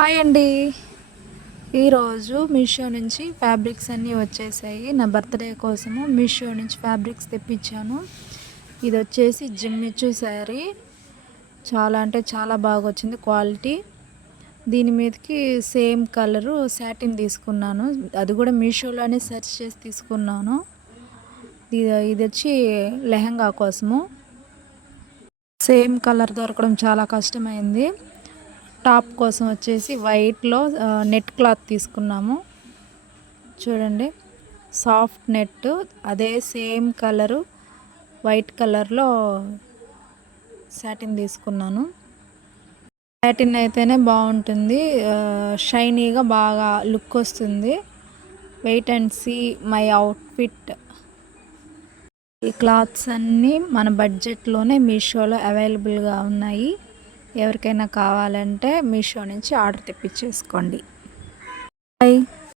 Hi అండి. ఈరోజు మీషో నుంచి ఫ్యాబ్రిక్స్ అన్నీ వచ్చేసాయి. నా బర్త్డే కోసము మీషో నుంచి ఫ్యాబ్రిక్స్ తెప్పించాను. ఇది వచ్చేసి జిమ్మిచూ శారీ. చాలా అంటే చాలా బాగా వచ్చింది క్వాలిటీ. దీని మీదకి సేమ్ కలరు సాటిన్ తీసుకున్నాను. అది కూడా మీషోలోనే సెర్చ్ చేసి తీసుకున్నాను. ఇది వచ్చి లెహంగా కోసము. సేమ్ కలర్ దొరకడం చాలా కష్టమైంది. టాప్ కోసం వచ్చేసి వైట్లో నెట్ క్లాత్ తీసుకున్నాము. చూడండి, సాఫ్ట్ నెట్, అదే సేమ్ కలరు వైట్ కలర్లో సాటిన్ తీసుకున్నాను. సాటిన్ అయితేనే బాగుంటుంది, షైనీగా బాగా లుక్ వస్తుంది. Wait and see my outfit. ఈ క్లాత్స్ అన్నీ మన బడ్జెట్లోనే మీషోలో అవైలబుల్గా ఉన్నాయి. ఎవరికైనా కావాలంటే మీషో నుంచి ఆర్డర్ తెప్పించేసుకోండి.